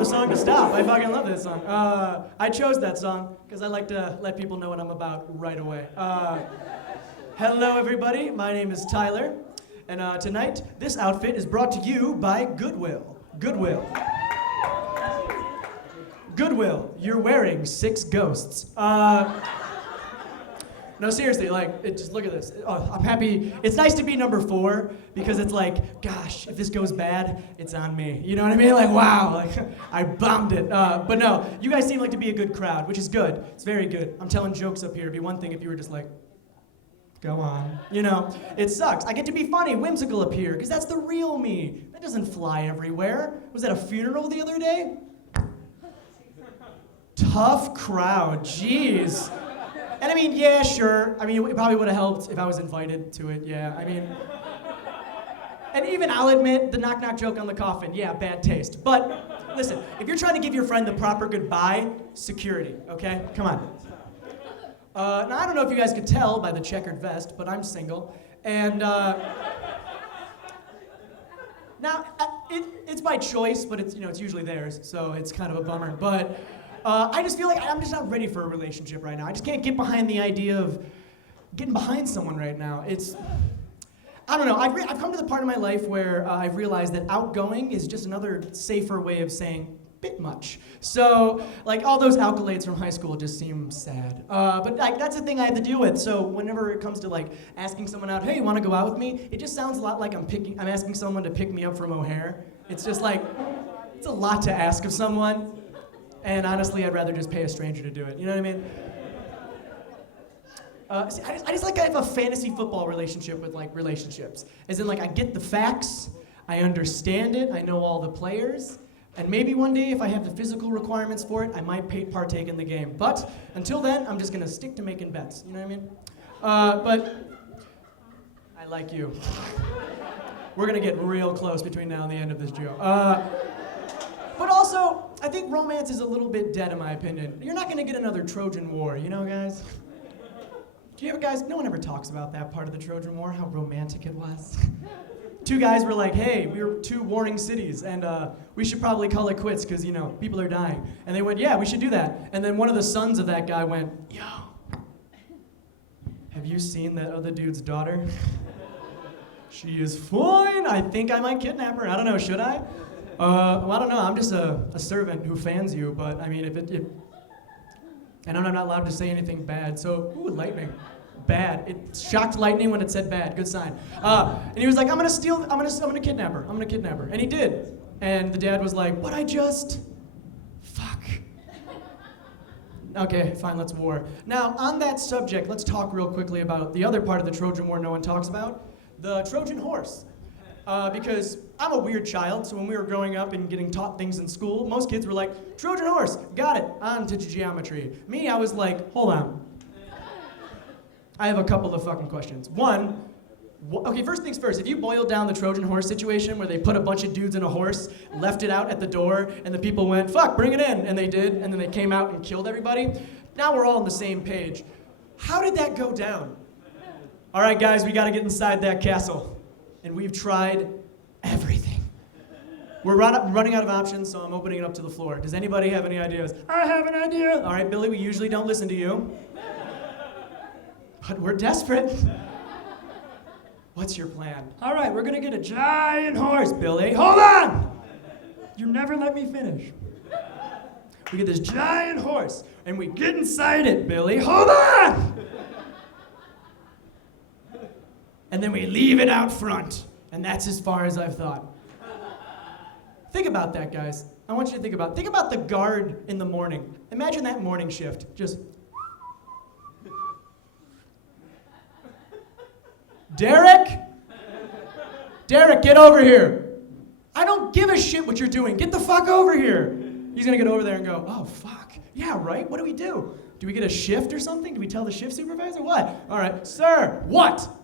the song to stop. I fucking love this song. I chose that song because I like to let people know what I'm about right away. Hello, everybody. My name is Tyler. And tonight, this outfit is brought to you by Goodwill. Goodwill. Goodwill, you're wearing 6 ghosts. No, seriously, just look at this. Oh, I'm happy. It's nice to be number 4 because it's like, gosh, if this goes bad, it's on me. You know what I mean? Like, wow, I bombed it. But no, you guys seem like to be a good crowd, which is good. It's very good. I'm telling jokes up here. It'd be one thing if you were just like, go on. You know, it sucks. I get to be funny, whimsical up here because that's the real me. That doesn't fly everywhere. Was that a funeral the other day? Tough crowd, jeez. And I mean, yeah, sure. I mean, it probably would have helped if I was invited to it, yeah. I mean, and even I'll admit, the knock-knock joke on the coffin, yeah, bad taste. But listen, if you're trying to give your friend the proper goodbye, security, okay? Come on. Now, I don't know if you guys could tell by the checkered vest, but I'm single. And now, it's by choice, but it's usually theirs, so it's kind of a bummer. But I just feel like I'm just not ready for a relationship right now. I just can't get behind the idea of getting behind someone right now. I don't know. I've come to the part of my life where I've realized that outgoing is just another safer way of saying bit much. So, all those accolades from high school just seem sad. But that's the thing I have to deal with. So whenever it comes to asking someone out, hey, you want to go out with me? It just sounds a lot like I'm asking someone to pick me up from O'Hare. It's just it's a lot to ask of someone. And honestly, I'd rather just pay a stranger to do it. You know what I mean? I just have a fantasy football relationship with relationships. As in I get the facts, I understand it, I know all the players, and maybe one day if I have the physical requirements for it, I might partake in the game. But until then, I'm just gonna stick to making bets. You know what I mean? But I like you. We're gonna get real close between now and the end of this joke. But also, I think romance is a little bit dead in my opinion. You're not gonna get another Trojan War, you know, guys? Do you ever, guys, no one ever talks about that part of the Trojan War, how romantic it was. 2 guys were like, hey, we were 2 warring cities, and we should probably call it quits, because, people are dying. And they went, yeah, we should do that. And then one of the sons of that guy went, yo, have you seen that other dude's daughter? She is fine. I think I might kidnap her. I don't know, should I? Well, I don't know. I'm just a servant who fans you, but I mean, and I'm not allowed to say anything bad. So, ooh, lightning, bad. It shocked lightning when it said bad. Good sign. And he was like, I'm gonna kidnap her. I'm gonna kidnap her, and he did. And the dad was like, but fuck. Okay, fine. Let's war. Now, on that subject, let's talk real quickly about the other part of the Trojan War no one talks about, the Trojan horse. Because I'm a weird child, so when we were growing up and getting taught things in school, most kids were like, Trojan horse, got it, on to geometry. Me, I was like, hold on. I have a couple of fucking questions. One, okay, first things first, if you boil down the Trojan horse situation where they put a bunch of dudes in a horse, left it out at the door, and the people went, fuck, bring it in, and they did, and then they came out and killed everybody, now we're all on the same page. How did that go down? All right, guys, we gotta get inside that castle. And we've tried everything. We're running out of options, so I'm opening it up to the floor. Does anybody have any ideas? I have an idea. All right, Billy, we usually don't listen to you. But we're desperate. What's your plan? All right, we're gonna get a giant horse, Billy. Hold on! You never let me finish. We get this giant horse, and we get inside it, Billy. Hold on! And then we leave it out front. And that's as far as I've thought. Think about that, guys. I want you to think about the guard in the morning. Imagine that morning shift. Just. Derek? Derek, get over here. I don't give a shit what you're doing. Get the fuck over here. He's gonna get over there and go, oh, fuck. Yeah, right? What do we do? Do we get a shift or something? Do we tell the shift supervisor? What? All right, sir, what?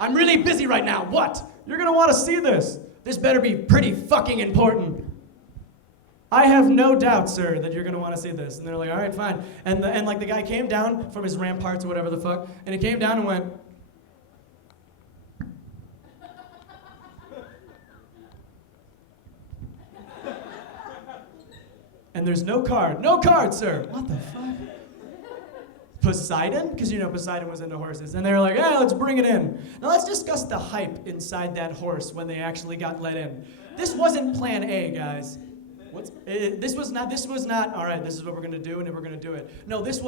I'm really busy right now. What? You're gonna want to see this. This better be pretty fucking important. I have no doubt, sir, that you're gonna want to see this. And they're like, all right, fine. And the guy came down from his ramparts or whatever the fuck, and he came down and went. And there's no card. No card, sir. What the fuck? Poseidon? Because you know Poseidon was into horses. And they were like, yeah, let's bring it in. Now let's discuss the hype inside that horse when they actually got let in. This wasn't plan A, guys. This was not, all right, this is what we're gonna do and then we're gonna do it. No, this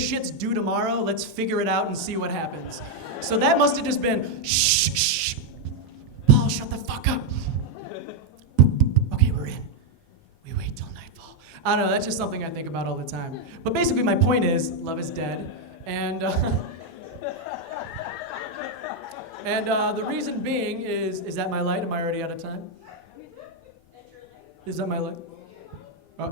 shit's due tomorrow, let's figure it out and see what happens. So that must have just been, shh, Paul, shut the fuck up. Okay, we're in. We wait till nightfall. I don't know, that's just something I think about all the time. But basically my point is, love is dead, and the reason being is that my light? Am I already out of time? Is that my light?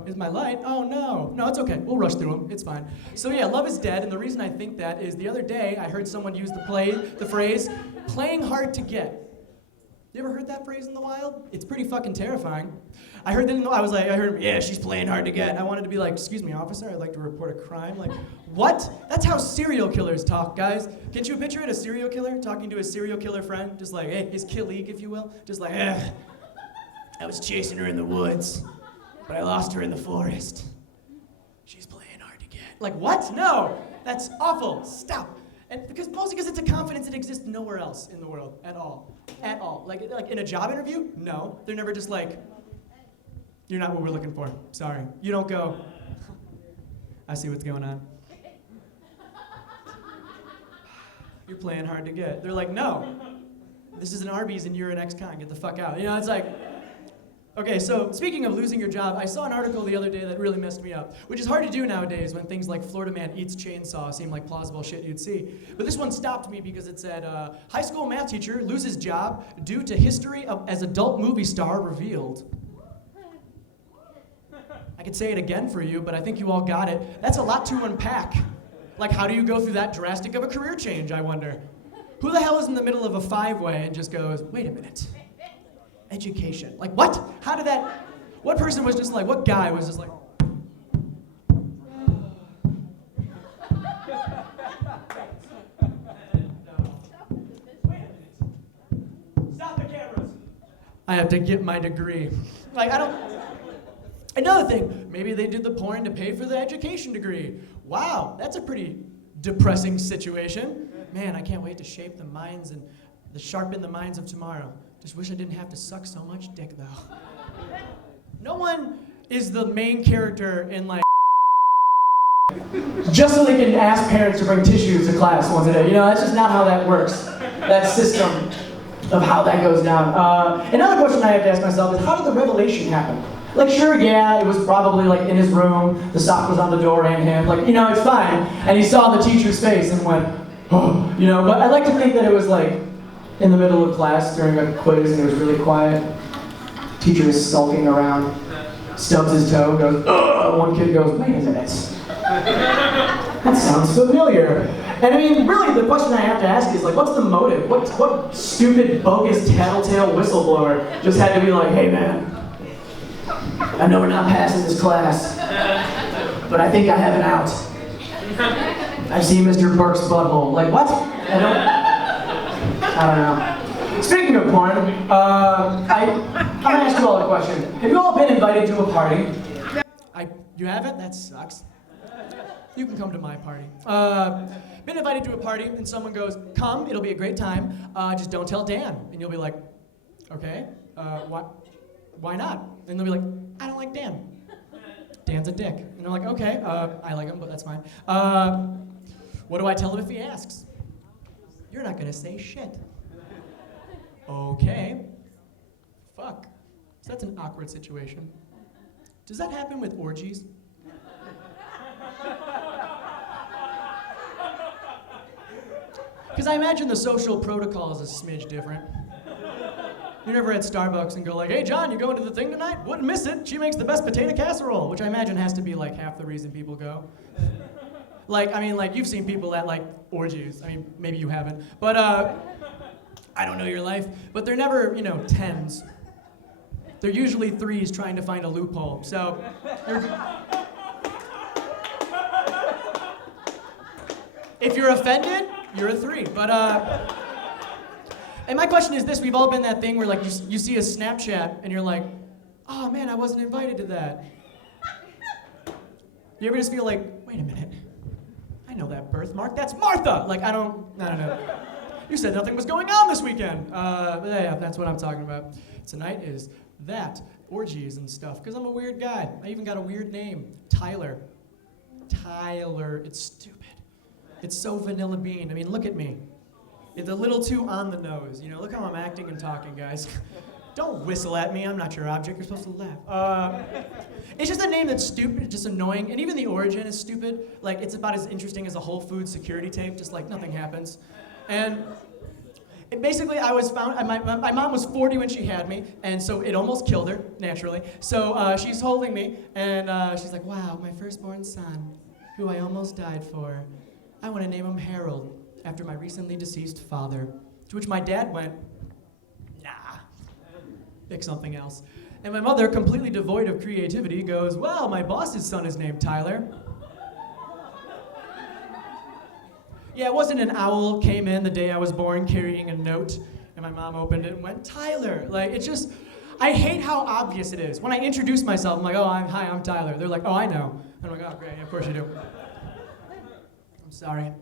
Is my light? Oh no. No, it's okay. We'll rush through them. It's fine. So yeah, love is dead, and the reason I think that is the other day I heard someone use the phrase, playing hard to get. You ever heard that phrase in the wild? It's pretty fucking terrifying. I heard that yeah, she's playing hard to get. I wanted to be like, excuse me, officer, I'd like to report a crime. Like, what? That's how serial killers talk, guys. Can't you picture it, a serial killer talking to a serial killer friend? Just like, hey, his colleague, if you will. Just like, I was chasing her in the woods, but I lost her in the forest. She's playing hard to get. Like, what? No, that's awful. Stop. And mostly because it's a confidence that exists nowhere else in the world at all. At all. Like in a job interview? No. They're never just like, you're not what we're looking for. Sorry. You don't go, I see what's going on. You're playing hard to get. They're like, no. This is an Arby's and you're an ex-con. Get the fuck out. You know, it's like, okay, so speaking of losing your job, I saw an article the other day that really messed me up, which is hard to do nowadays when things like Florida man eats chainsaw seem like plausible shit you'd see. But this one stopped me because it said, high school math teacher loses job due to history as adult movie star revealed. I could say it again for you, but I think you all got it. That's a lot to unpack. Like, how do you go through that drastic of a career change, I wonder? Who the hell is in the middle of a five-way and just goes, wait a minute. Education. Like, what? How did that? What person was just like, what guy was just like, wait a minute. Stop the cameras. I have to get my degree. Like, I don't. Another thing, maybe they did the porn to pay for the education degree. Wow, that's a pretty depressing situation. Man, I can't wait to shape the minds and sharpen the minds of tomorrow. Just wish I didn't have to suck so much dick, though. No one is the main character in, like, just so they can ask parents to bring tissues to class once a day. You know, that's just not how that works. That system of how that goes down. Another question I have to ask myself is, how did the revelation happen? Like, sure, yeah, it was probably, like, in his room, the sock was on the door and him, like, you know, it's fine. And he saw the teacher's face and went, oh, you know, but I like to think that it was, like, in the middle of class during a quiz and it was really quiet. Teacher is sulking around, stubs his toe, goes, ugh! One kid goes, wait a minute. That sounds familiar. And I mean, really, the question I have to ask is, like, what's the motive? What stupid, bogus, tattletale whistleblower just had to be like, hey man, I know we're not passing this class, but I think I have an out. I see Mr. Burke's butthole. Like, what? I don't know. Speaking of porn, I'm gonna ask you all a question. Have you all been invited to a party? You haven't? That sucks. You can come to my party. Been invited to a party and someone goes, come, it'll be a great time, just don't tell Dan. And you'll be like, okay, why not? And they'll be like, I don't like Dan. Dan's a dick. And they're like, okay, I like him, but that's fine. What do I tell him if he asks? You're not gonna say shit. Okay. Fuck. So that's an awkward situation. Does that happen with orgies? Because I imagine the social protocol is a smidge different. You never at Starbucks and go like, hey John, you going to the thing tonight? Wouldn't miss it. She makes the best potato casserole, which I imagine has to be like half the reason people go. Like, I mean, like, you've seen people at, like, orgies. I mean, maybe you haven't. But, I don't know your life. But they're never, you know, 10s. They're usually 3s trying to find a loophole. So, if you're offended, you're a 3. But, and my question is this. We've all been that thing where, like, you see a Snapchat and you're like, oh, man, I wasn't invited to that. You ever just feel like, wait a minute, I know that birthmark. That's Martha. Like, I don't know. You said nothing was going on this weekend. But yeah, that's what I'm talking about. Tonight is that, orgies and stuff, because I'm a weird guy. I even got a weird name, Tyler. Tyler, it's stupid. It's so vanilla bean. I mean, look at me. It's a little too on the nose. You know, look how I'm acting and talking, guys. Don't whistle at me. I'm not your object. You're supposed to laugh. It's just a name that's stupid, just annoying, and even the origin is stupid. Like, it's about as interesting as a Whole Foods security tape, just like nothing happens. And basically, I was found, my mom was 40 when she had me, and so it almost killed her, naturally. So she's holding me, and she's like, wow, my firstborn son, who I almost died for. I want to name him Harold, after my recently deceased father. To which my dad went, nah, pick something else. And my mother, completely devoid of creativity, goes, well, my boss's son is named Tyler. Yeah, it wasn't an owl came in the day I was born carrying a note, and my mom opened it and went, Tyler. Like, it's just, I hate how obvious it is. When I introduce myself, I'm like, oh, hi, I'm Tyler. They're like, oh, I know. I'm like, oh, great, of course you do. I'm sorry.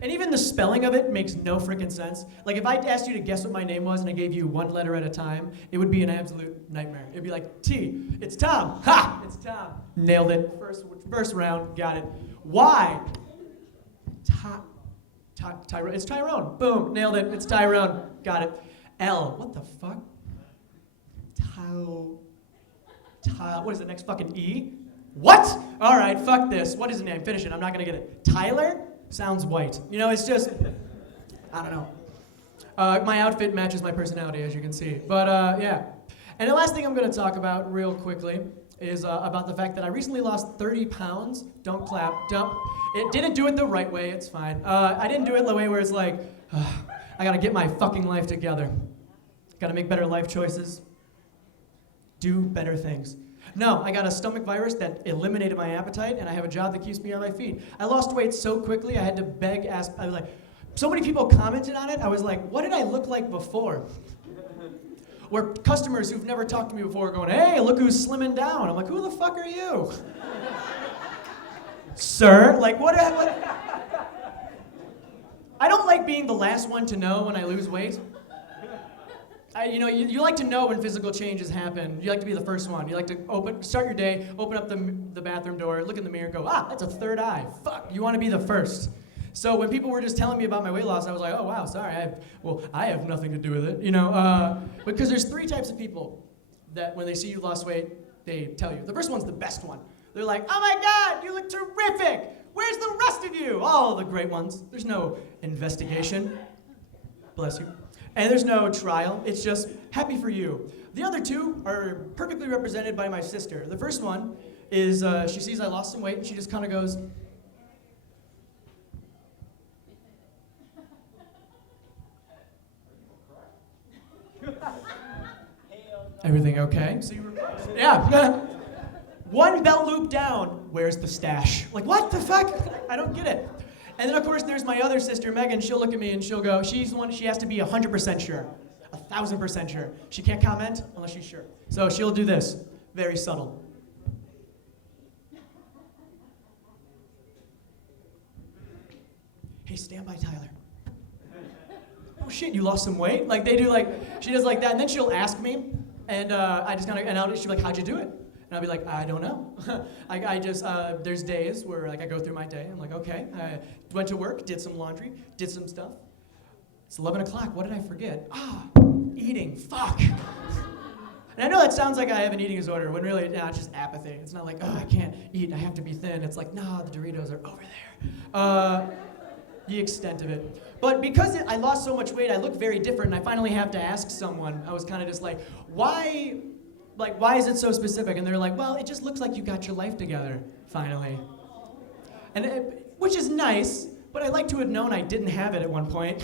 And even the spelling of it makes no freaking sense. Like, if I asked you to guess what my name was and I gave you one letter at a time, it would be an absolute nightmare. It'd be like, T, it's Tom. Ha, it's Tom. Nailed it. First round, got it. Y, Tyrone. It's Tyrone. Boom, nailed it. It's Tyrone. Got it. L, what the fuck? What is the next fucking E? What? All right, fuck this. What is the name? Finish it. I'm not gonna get it. Tyler? Sounds white. You know, it's just, I don't know. My outfit matches my personality, as you can see. But yeah. And the last thing I'm gonna talk about real quickly is about the fact that I recently lost 30 pounds. Don't clap, don't. It didn't do it the right way, it's fine. I didn't do it the way where it's like, I gotta get my fucking life together. Gotta make better life choices. Do better things. No, I got a stomach virus that eliminated my appetite, and I have a job that keeps me on my feet. I lost weight so quickly, I had to beg, ask, I was like, so many people commented on it, I was like, what did I look like before? Where customers who've never talked to me before are going, hey, look who's slimming down. I'm like, who the fuck are you? Sir, like what? I don't like being the last one to know when I lose weight. You like to know when physical changes happen. You like to be the first one. You like to start your day, open up the bathroom door, look in the mirror, go, that's a third eye. Fuck, you want to be the first. So when people were just telling me about my weight loss, I was like, oh wow, sorry, I have nothing to do with it, because there's 3 types of people that when they see you lost weight, they tell you. The first one's the best one. They're like, oh my God, you look terrific. Where's the rest of you? All the great ones. There's no investigation. Bless you. And there's no trial. It's just happy for you. The other 2 are perfectly represented by my sister. The first one is she sees I lost some weight and she just kind of goes, everything okay? So you were close. Yeah. One belt loop down. Where's the stash? Like, what the fuck? I don't get it. And then, of course, there's my other sister, Megan. She'll look at me and she'll go, she has to be 100% sure. 1,000% sure. She can't comment unless she's sure. So she'll do this. Very subtle. Hey, stand by, Tyler. Oh shit, you lost some weight? Like they do, she does like that, and then she'll ask me, and I just kind of, she'll be like, how'd you do it? And I'll be like, I don't know. I just, there's days where I go through my day, I'm like, okay, I went to work, did some laundry, did some stuff. It's 11 o'clock, what did I forget? Eating, fuck. And I know that sounds like I have an eating disorder, when really, it's just apathy. It's not like, I can't eat, I have to be thin. It's like, nah, the Doritos are over there. The extent of it. But because I lost so much weight, I look very different, and I finally have to ask someone. I was kind of just like, why is it so specific? And they're like, well, it just looks like you got your life together, finally. And which is nice, but I like to have known I didn't have it at one point.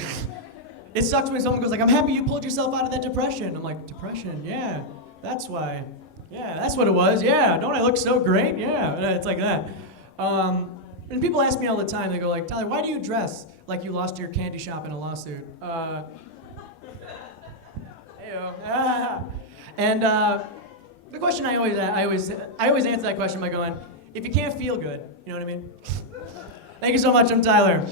It sucks when someone goes like, I'm happy you pulled yourself out of that depression. I'm like, depression? Yeah, that's why. Yeah, that's what it was. Yeah, don't I look so great? Yeah, it's like that. And people ask me all the time, they go like, Tyler, why do you dress like you lost your candy shop in a lawsuit? And the question I always answer that question by going, if you can't feel good, you know what I mean? Thank you so much. I'm Tyler.